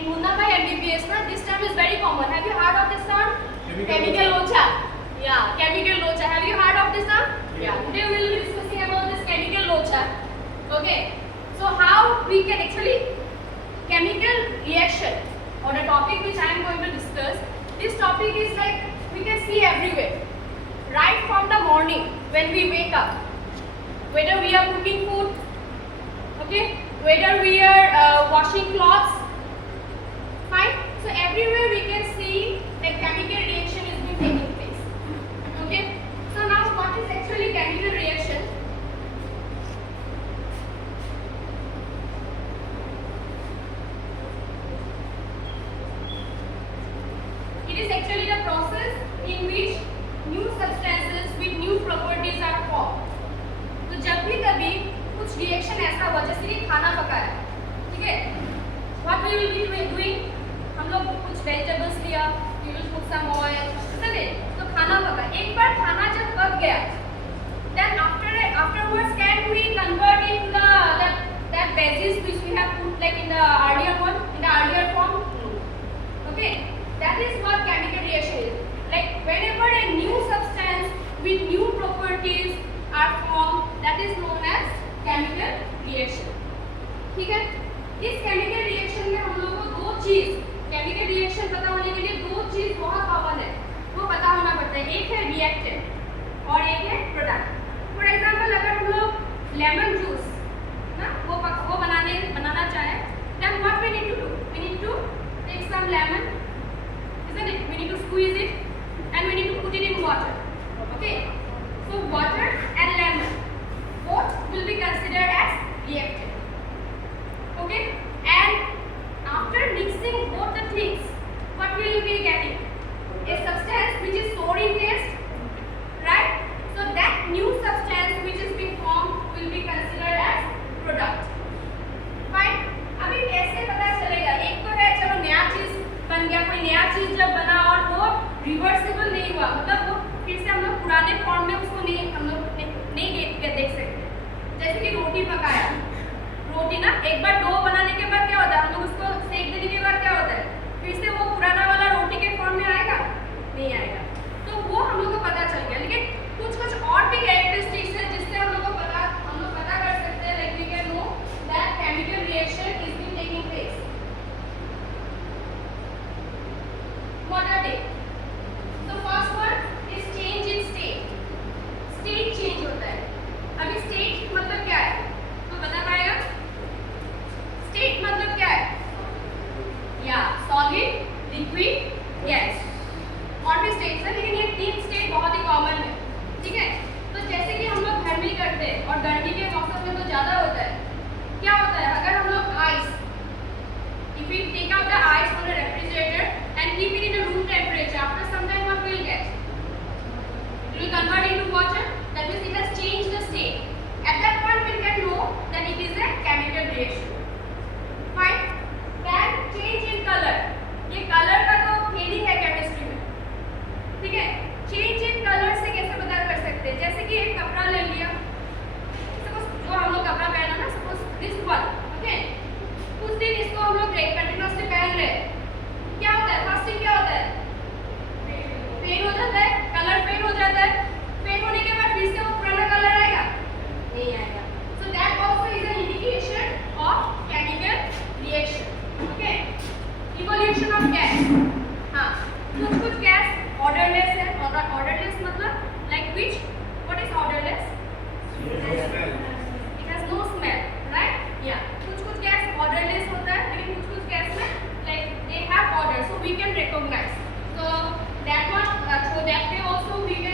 in Munna Bhai MBBS na, this term is very common. Have you heard of this term? Chemical locha. Yeah, chemical locha. Have you heard of this term? Yeah. Today we will be discussing about this chemical locha. Okay. So how we can actually chemical reaction, or the topic which I am going to discuss. This topic is like we can see everywhere. Right from the morning when we wake up, whether we are cooking food, okay, whether we are washing clothes, fine. So everywhere we can see that chemical reaction is being taking place. Okay. So now what is actually chemical reaction? It is actually the process in which new substances with new properties are formed. तो जब भी कभी कुछ reaction ऐसा हुआ जैसे कि खाना पकाया, ठीक है, what we will be doing, हम लोग कुछ वेजिटेबल्स लिया, we will put some oil, समझे? तो खाना पका, एक बार खाना जब पक गया, then afterwards can we convert into that veggies which we have put like in the earlier form? Okay, that is what chemical reaction is. Like whenever a new substance with new properties are formed, that is known as chemical reaction. ठीक है? इस chemical reaction में हम लोगों को दो चीज, chemical reaction पता होने के लिए दो चीज बहुत कॉमन है, वो पता होना पड़ता है. एक है reactant और एक है product. For example, अगर हम लोग lemon juice ना वो बनाना चाहें, then what we need to do? We need to take some lemon, isn't it? We need to squeeze it and we need to put it in water. Okay? So water and lemon both will be considered as reactant. Okay? And after mixing both the things, what we will be getting? A substance which is sour in taste, right? So that new substance which is being formed will be considered as product. Fine? अभी कैसे पता चलेगा? एक तो है चलो नया चीज बन गया, कोई नया चीज जब बना और वो रिवर्सिबल नहीं हुआ, मतलब वो फिर से हम लोग पुराने फॉर्म में उसको हम लोग नहीं देख सकते. जैसे कि रोटी पकाया, रोटी ना एक बार डो बनाने के बाद क्या होता है, हम लोग उसको सेक देने के बाद क्या होता है, फिर से वो पुराना वाला रोटी के फॉर्म में आएगा, नहीं आएगा. तो वो हम लोग को पता चल गया. लेकिन कुछ और भी कैरेक्टरिस्टिक्स है जिससे हम लोग पता कर सकते हैं, like we can know that chemical reaction is being taking place. What are they? The first one is change in state. State change होता है. अभी state मतलब क्या है? तो बता पाएगा? State मतलब क्या है? Yeah, solid, liquid, gas. और भी states है, लेकिन ये तीन state बहुत ही common है. ठीक है? तो जैसे कि हम लोग घर में करते हैं और गर्मी के मौसम में तो ज़्यादा होता है. क्या होता है? अगर हम लोग ice, if we take out the ice from the refrigerator and keep it in a room temperature, after some time what will get? It will convert into water. That means it has changed the state. At that point we can know that it is a chemical reaction. Fine. Then change in color. ये color का तो meaning है chemistry में. ठीक है? Change in color से कैसे पता कर सकते हैं? जैसे कि एक कपड़ा ले लिया. Suppose जो हम लोग कपड़ा पहना ना, suppose this one, okay? उस दिन इसको हम लोग कंटिन्यूसली पहन रहे हैं. क्या होता है? फर्स्ट थिंग क्या होता है? फेड हो जाता है, कलर फेड हो जाता है. फेड होने के बाद फिर से वो पुराना कलर आएगा, नहीं आएगा. So that also is an indication of chemical reaction. Okay, evolution of gas. हाँ, कुछ गैस ऑर्डरलेस है. ऑर्डरलेस मतलब like which? What is odourless? It has no smell, right? या कुछ गैस ऑर्डरलेस होता है, लेकिन कुछ गैस में like they have order, so we can recognize. So that one, so that way also we can